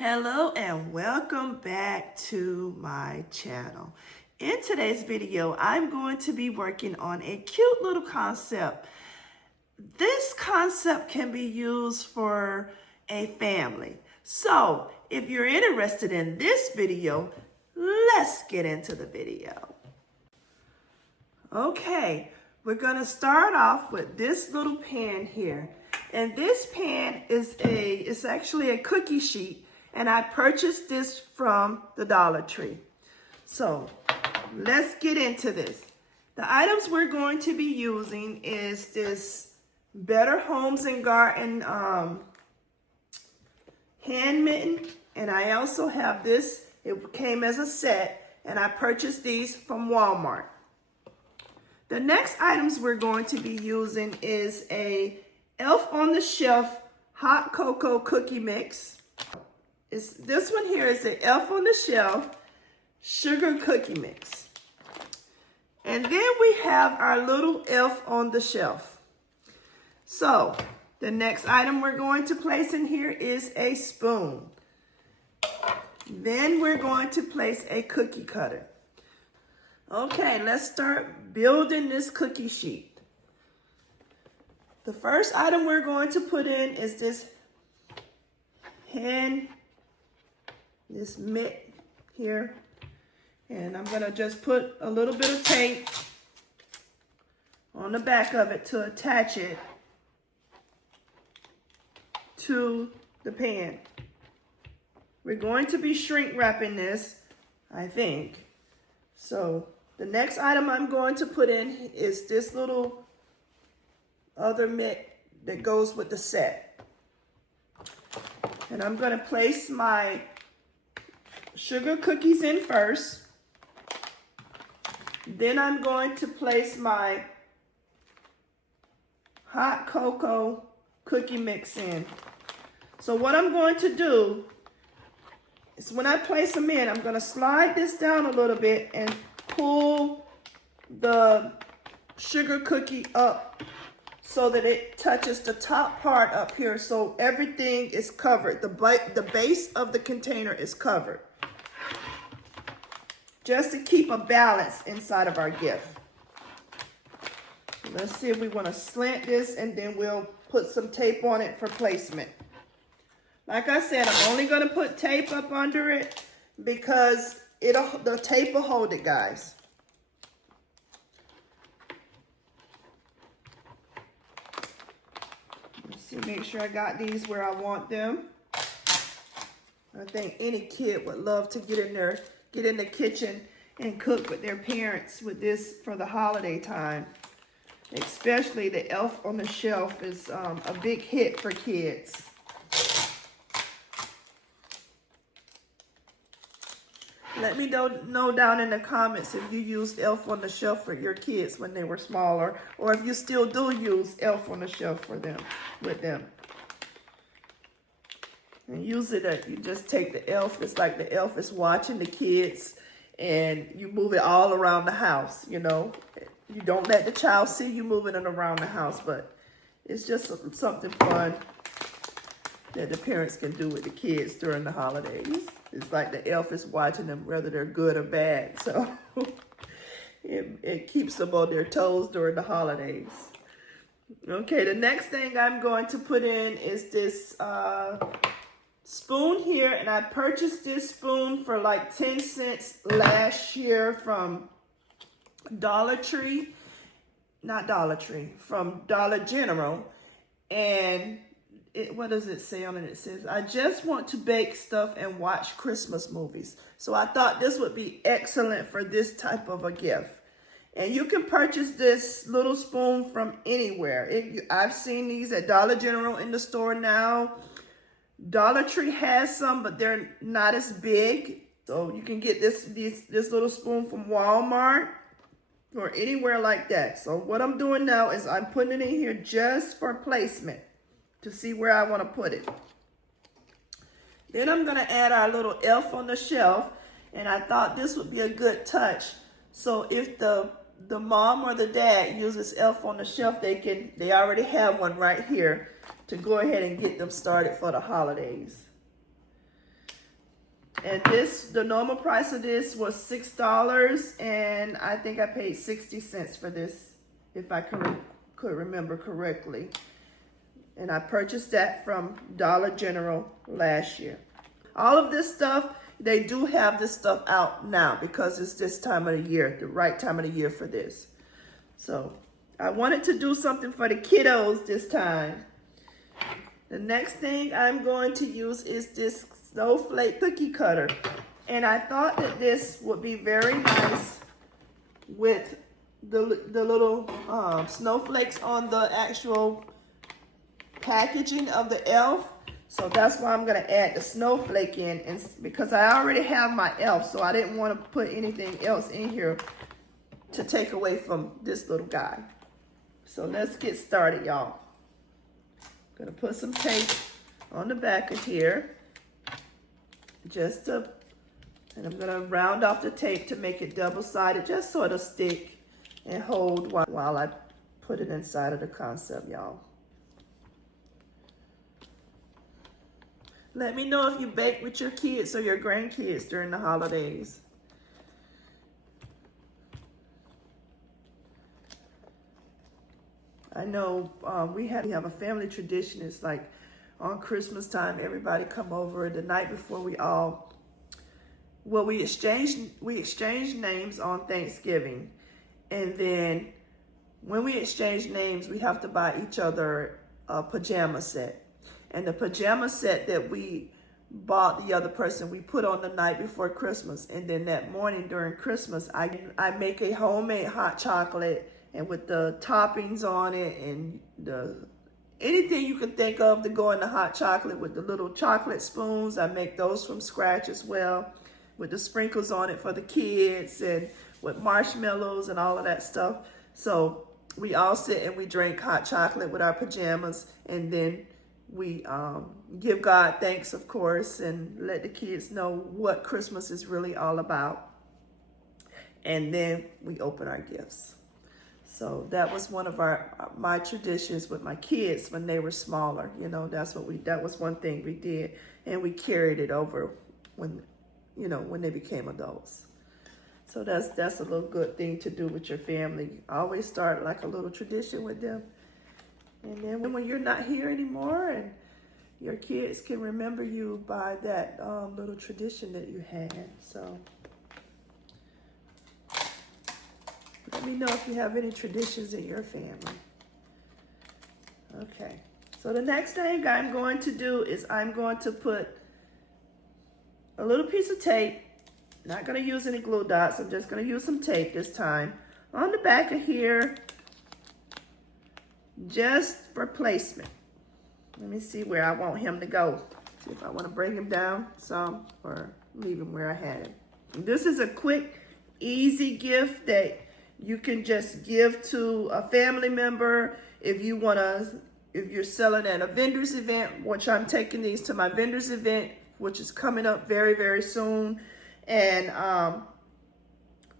Hello and welcome back to my channel. In today's video, I'm going to be working on a cute little concept. This concept can be used for a family. So if you're interested in this video, let's get into the video. Okay, we're gonna start off with this little pan here. And this pan is actually a cookie sheet. And I purchased this from the Dollar Tree. So let's get into this. The items we're going to be using is this Better Homes and Garden hand mitten. And I also have this, it came as a set, and I purchased these from Walmart. The next items we're going to be using is a Elf on the Shelf hot cocoa cookie mix. This one here is the Elf on the Shelf sugar cookie mix. And then we have our little Elf on the Shelf. So the next item we're going to place in here is a spoon. Then we're going to place a cookie cutter. Okay, let's start building this cookie sheet. The first item we're going to put in is this mitt here, and I'm gonna just put a little bit of tape on the back of it to attach it to the pan. We're going to be shrink wrapping this, I think. So the next item I'm going to put in is this little other mitt that goes with the set. And I'm gonna place my sugar cookies in first. Then I'm going to place my hot cocoa cookie mix in. So what I'm going to do is when I place them in, I'm going to slide this down a little bit and pull the sugar cookie up so that it touches the top part up here, so everything is covered. The base of the container is covered, just to keep a balance inside of our gift. So let's see if we want to slant this, and then we'll put some tape on it for placement. Like I said, I'm only going to put tape up under it because the tape will hold it, guys. Let's see, make sure I got these where I want them. I think any kid would love to get in the kitchen and cook with their parents with this for the holiday time. Especially the Elf on the Shelf is a big hit for kids. Let me know down in the comments if you used Elf on the Shelf for your kids when they were smaller, or if you still do use Elf on the Shelf with them. And use it, you just take the elf, it's like the elf is watching the kids, and you move it all around the house, you know. You don't let the child see you moving it around the house, but it's just something fun that the parents can do with the kids during the holidays. It's like the elf is watching them, whether they're good or bad. So it keeps them on their toes during the holidays. Okay, the next thing I'm going to put in is this spoon here, and I purchased this spoon for like 10 cents last year from Dollar Tree. Not Dollar Tree, from Dollar General. And what does it say on it? It says, I just want to bake stuff and watch Christmas movies. So I thought this would be excellent for this type of a gift. And you can purchase this little spoon from anywhere. I've seen these at Dollar General in the store now. Dollar Tree has some, but they're not as big. So you can get this little spoon from Walmart or anywhere like that. So what I'm doing now is I'm putting it in here just for placement to see where I want to put it. Then I'm going to add our little Elf on the Shelf, and I thought this would be a good touch. So if the mom or the dad uses Elf on the Shelf, they already have one right here to go ahead and get them started for the holidays. And this, the normal price of this was $6, and I think I paid 60 cents for this, if I could remember correctly. And I purchased that from Dollar General last year. All of this stuff, they do have this stuff out now because it's this time of the year, the right time of the year for this. So I wanted to do something for the kiddos this time. The next thing I'm going to use is this snowflake cookie cutter. And I thought that this would be very nice with the little snowflakes on the actual packaging of the elf. So that's why I'm going to add the snowflake in, and because I already have my elf, so I didn't want to put anything else in here to take away from this little guy. So let's get started, y'all. Gonna put some tape on the back of here, and I'm gonna round off the tape to make it double-sided, just so it'll stick and hold while I put it inside of the concept, y'all. Let me know if you bake with your kids or your grandkids during the holidays. I know we have a family tradition. It's like on Christmas time, everybody come over the night before we exchange names on Thanksgiving. And then when we exchange names, we have to buy each other a pajama set. And the pajama set that we bought the other person, we put on the night before Christmas. And then that morning during Christmas, I make a homemade hot chocolate, and with the toppings on it and anything you can think of to go in the hot chocolate with the little chocolate spoons. I make those from scratch as well, with the sprinkles on it for the kids and with marshmallows and all of that stuff. So we all sit and we drink hot chocolate with our pajamas, and then we give God thanks, of course, and let the kids know what Christmas is really all about. And then we open our gifts. So that was one of my traditions with my kids when they were smaller. You know, that was one thing we did, and we carried it over when they became adults. So that's a little good thing to do with your family. Always start like a little tradition with them. And then when you're not here anymore, and your kids can remember you by that little tradition that you had. So let me know if you have any traditions in your family. Okay, so the next thing I'm going to do is I'm going to put a little piece of tape. Not going to use any glue dots. I'm just going to use some tape this time on the back of here, just for placement. Let me see where I want him to go. See if I want to bring him down some or leave him where I had him. This is a quick, easy gift that you can just give to a family member if you're selling at a vendor's event, which I'm taking these to my vendor's event, which is coming up very, very soon. And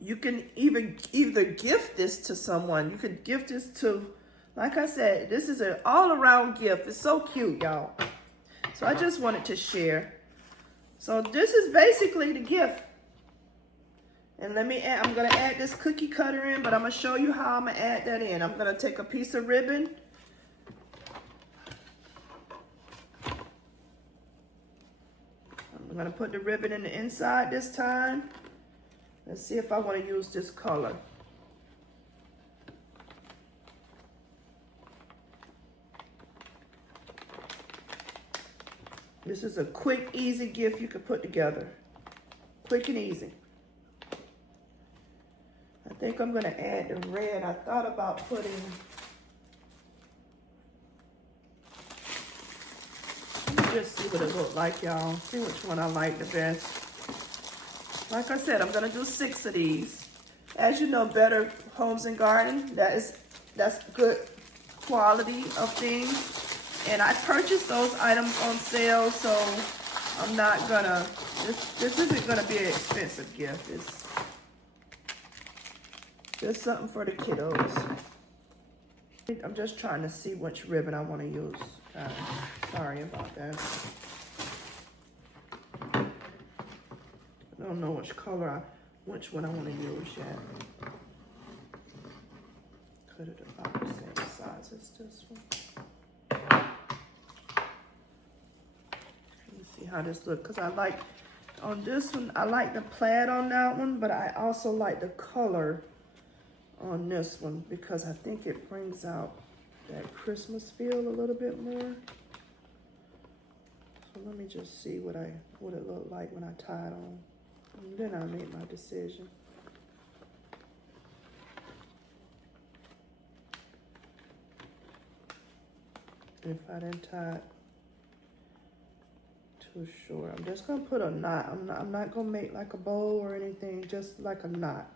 you can either gift this to someone. You could gift this to, like I said, this is an all-around gift. It's so cute, y'all. So I just wanted to share. So this is basically the gift. And I'm going to add this cookie cutter in, but I'm going to show you how I'm going to add that in. I'm going to take a piece of ribbon. I'm going to put the ribbon in the inside this time. Let's see if I want to use this color. This is a quick, easy gift you can put together. Quick and easy. I think I'm going to add the red. I thought about putting, let me just see what it looks like, y'all. See which one I like the best. Like I said, I'm going to do 6 of these. As you know, Better Homes and Garden, that's good quality of things. And I purchased those items on sale, so I'm not going to, this isn't going to be an expensive gift. It's just something for the kiddos. I'm just trying to see which ribbon I want to use. Sorry about that. know which color which one I want to use yet. Cut it about the same size as this one. Let me see how this looks, because I like, on this one, I like the plaid on that one, but I also like the color on this one because I think it brings out that Christmas feel a little bit more. So let me just see what it looked like when I tied on. And then I'll make my decision. If I didn't tie it too short, I'm just gonna put a knot. I'm not gonna make like a bow or anything, just like a knot.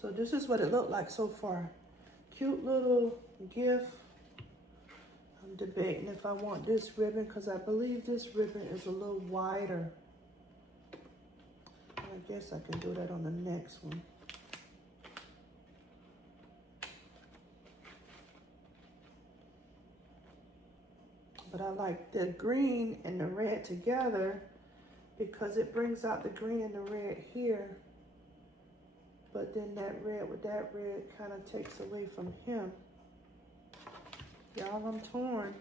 So this is what it looked like so far. Cute little gift. I'm debating if I want this ribbon because I believe this ribbon is a little wider. I guess I can do that on the next one. But I like the green and the red together because it brings out the green and the red here. But then that red with that red kind of takes away from him. Y'all, I'm torn.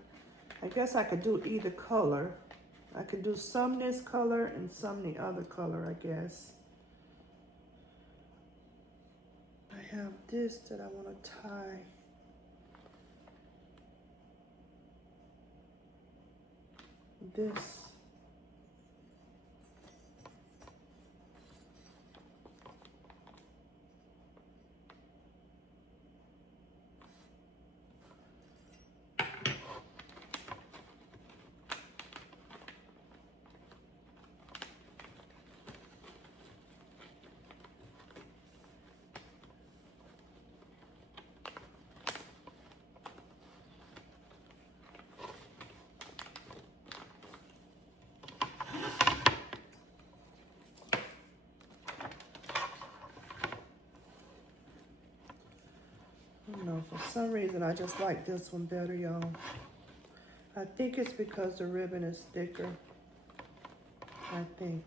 I guess I could do either color. I could do some this color and some the other color, I guess. I have this that I want to tie. This. I don't know, for some reason I just like this one better, y'all. I think it's because the ribbon is thicker. I think.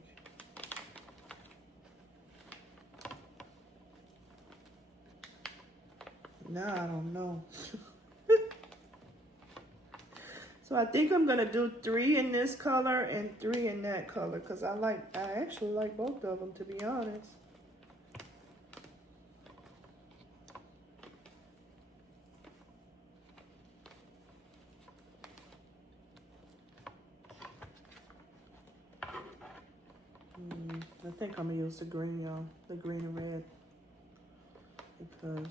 Now I don't know. So I think I'm gonna do 3 in this color and 3 in that color because I actually like both of them, to be honest. I think I'm gonna use the green, y'all. The green and red. Because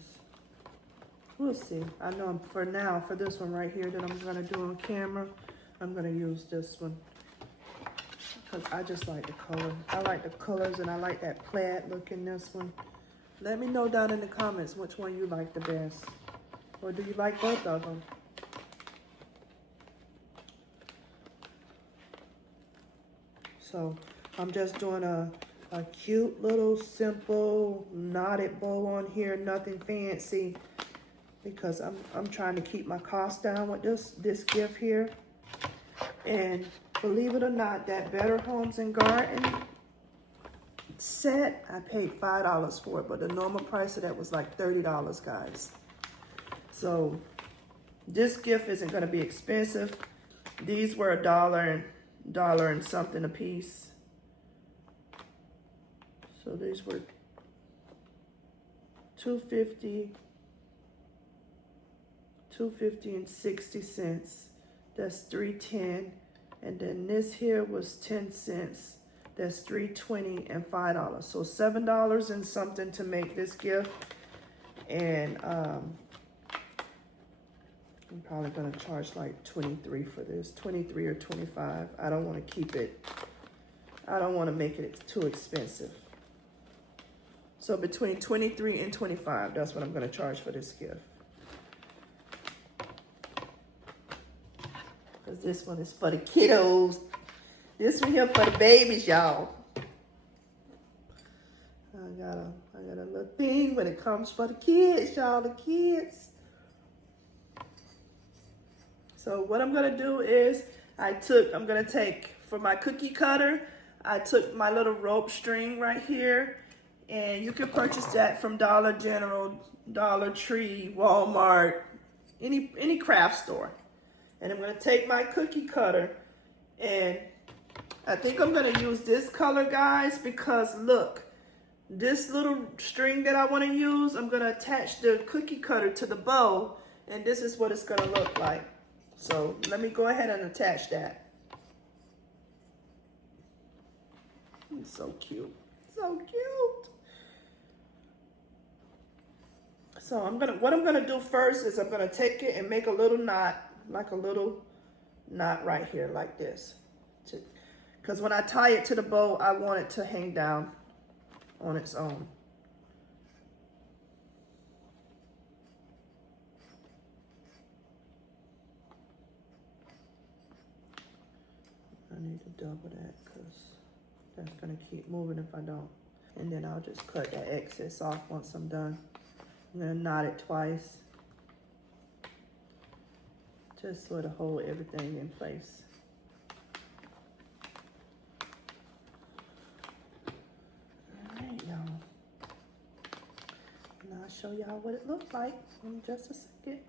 we'll see. I know for now, for this one right here that I'm gonna do on camera, I'm gonna use this one. Because I just like the color. I like the colors and I like that plaid look in this one. Let me know down in the comments which one you like the best. Or do you like both of them? So I'm just doing a cute little simple knotted bow on here, nothing fancy, because I'm trying to keep my cost down with this gift here. And believe it or not, that Better Homes and Garden set, I paid $5 for it, but the normal price of that was like $30, guys. So this gift isn't gonna be expensive. These were $1 and something a piece. So these were $2.50 and 60 cents. That's $3.10. And then this here was 10 cents. That's $3.20 and $5. So $7 and something to make this gift. And I'm probably gonna charge like 23 for this, 23 or 25. I don't want to keep it. I don't want to make it too expensive. So between 23 and 25, that's what I'm gonna charge for this gift. Because this one is for the kiddos. This one here for the babies, y'all. I got a little thing when it comes for the kids, y'all, the kids. So what I'm gonna do is I'm gonna take, for my cookie cutter, I took my little rope string right here, and you can purchase that from Dollar General, Dollar Tree, Walmart, any craft store. And I'm gonna take my cookie cutter, and I think I'm gonna use this color, guys, because look, this little string that I wanna use, I'm gonna attach the cookie cutter to the bow, and this is what it's gonna look like. So let me go ahead and attach that. It's so cute, so cute. So what I'm gonna do first is I'm gonna take it and make a little knot, like a little knot right here, like this. Because when I tie it to the bow, I want it to hang down on its own. I need to double that because that's gonna keep moving if I don't. And then I'll just cut that excess off once I'm done. I'm gonna knot it twice, just sort of hold everything in place. All right, y'all. And I'll show y'all what it looked like in just a second.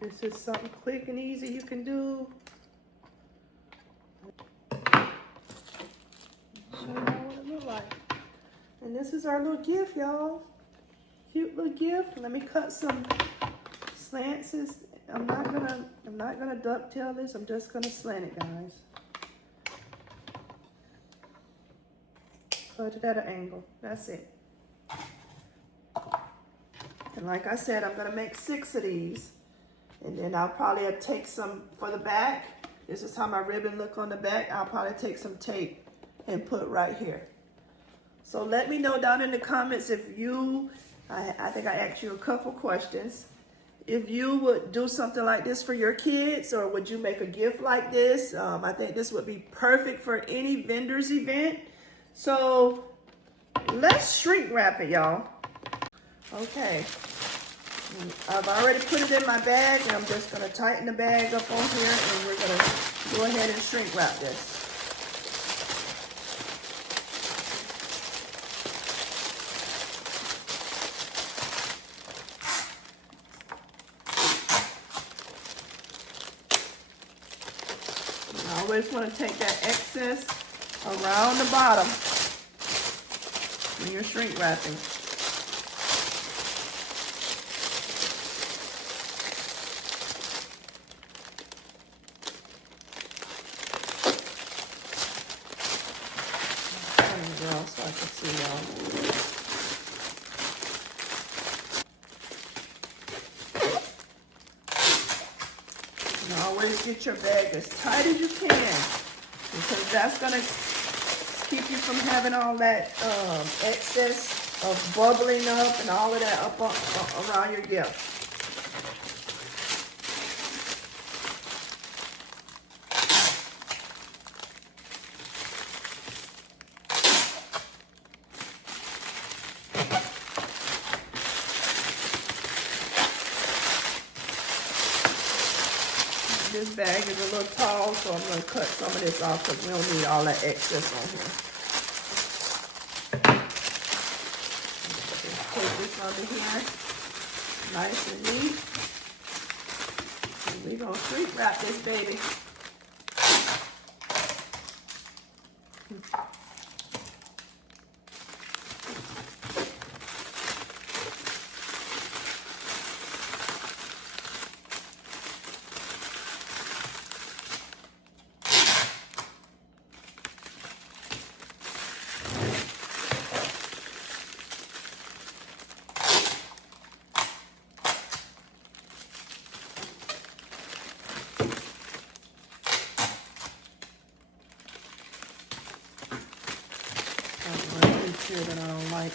This is something quick and easy you can do. Show y'all what it look like. And this is our little gift, y'all. Cute little gift. Let me cut some slants. I'm not gonna ducktail this. I'm just gonna slant it, guys. Cut it at an angle. That's it. And like I said, I'm gonna make 6 of these. And then I'll probably take some for the back. This is how my ribbon look on the back. I'll probably take some tape and put right here. So let me know down in the comments if I think I asked you a couple questions. If you would do something like this for your kids, or would you make a gift like this? I think this would be perfect for any vendor's event. So let's shrink wrap it, y'all. Okay. I've already put it in my bag, and I'm just going to tighten the bag up on here, and we're going to go ahead and shrink wrap this. I always want to take that excess around the bottom when you're shrink wrapping. So I can see y'all. And always get your bag as tight as you can, because that's gonna keep you from having all that excess of bubbling up and all of that up around your gift. This bag is a little tall, so I'm going to cut some of this off because we don't need all that excess on here. Just take this under here, nice and neat. And we're going to shrink wrap this baby. here that I don't like.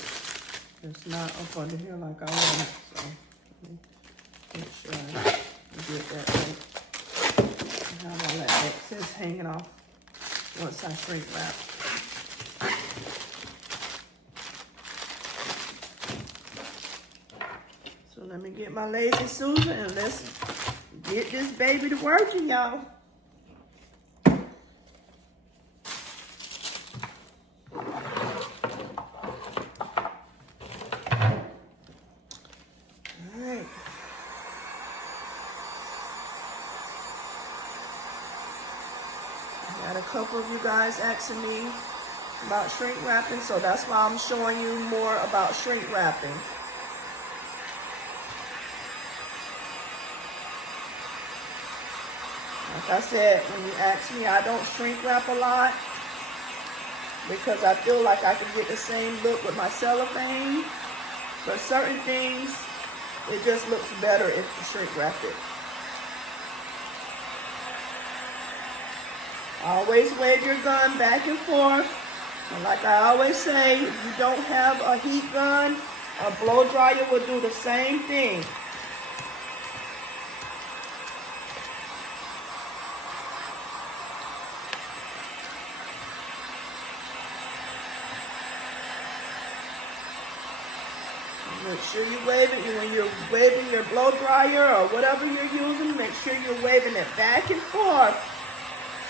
It's not up under here like I want it. So let me make sure I get that right. And how about that excess hanging off once I shrink wrap. So let me get my Lazy Susan and let's get this baby to working, y'all. A couple of you guys asking me about shrink wrapping, so that's why I'm showing you more about shrink wrapping. Like I said, when you ask me, I don't shrink wrap a lot because I feel like I can get the same look with my cellophane, but certain things, it just looks better if you shrink wrap it. Always wave your gun back and forth. And like I always say, if you don't have a heat gun, a blow dryer will do the same thing. Make sure you wave it when you're waving your blow dryer or whatever you're using. Make sure you're waving it back and forth,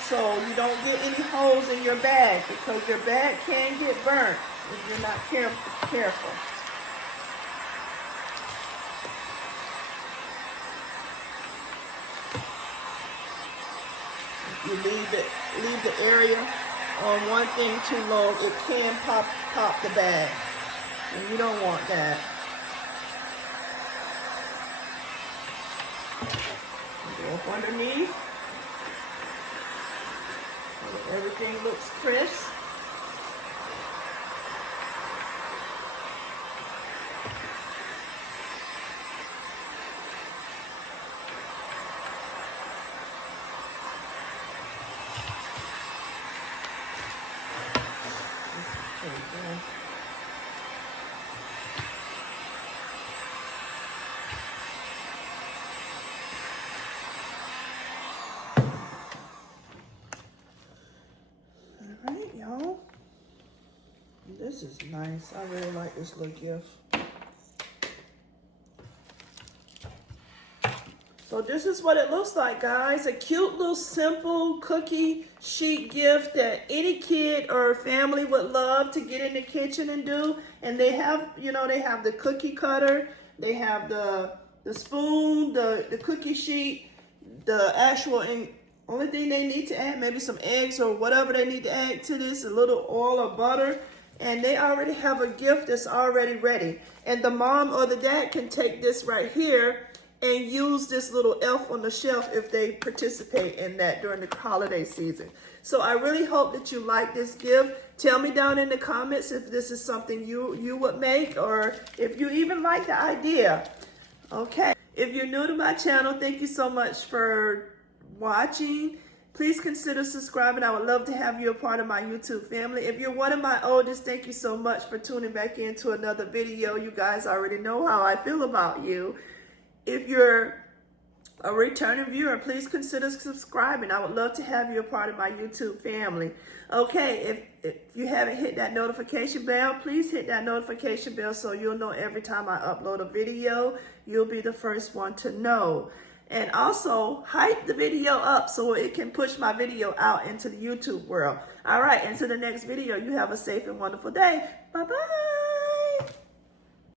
so you don't get any holes in your bag, because your bag can get burnt if you're not careful. If you leave the area on one thing too long, it can pop the bag, and you don't want that. Go up underneath. Everything looks crisp. There we go. Alright, y'all. This is nice. I really like this little gift. So this is what it looks like, guys. A cute little simple cookie sheet gift that any kid or family would love to get in the kitchen and do. And they have, you know, they have the cookie cutter, they have the spoon, the cookie sheet, the actual only thing they need to add, maybe some eggs or whatever they need to add to this, a little oil or butter. And they already have a gift that's already ready. And the mom or the dad can take this right here and use this little elf on the shelf if they participate in that during the holiday season. So I really hope that you like this gift. Tell me down in the comments if this is something you would make, or if you even like the idea. Okay. If you're new to my channel, thank you so much for watching. Please consider subscribing. I would love to have you a part of my YouTube family. If you're one of my oldest, thank you so much for tuning back into another video. You guys already know how I feel about you. If you're a returning viewer, please consider subscribing. I would love to have you a part of my YouTube family. Okay, if you haven't hit that notification bell, please hit that notification bell so you'll know every time I upload a video. You'll be the first one to know. And also, hype the video up so it can push my video out into the YouTube world. All right, until the next video, you have a safe and wonderful day. Bye-bye.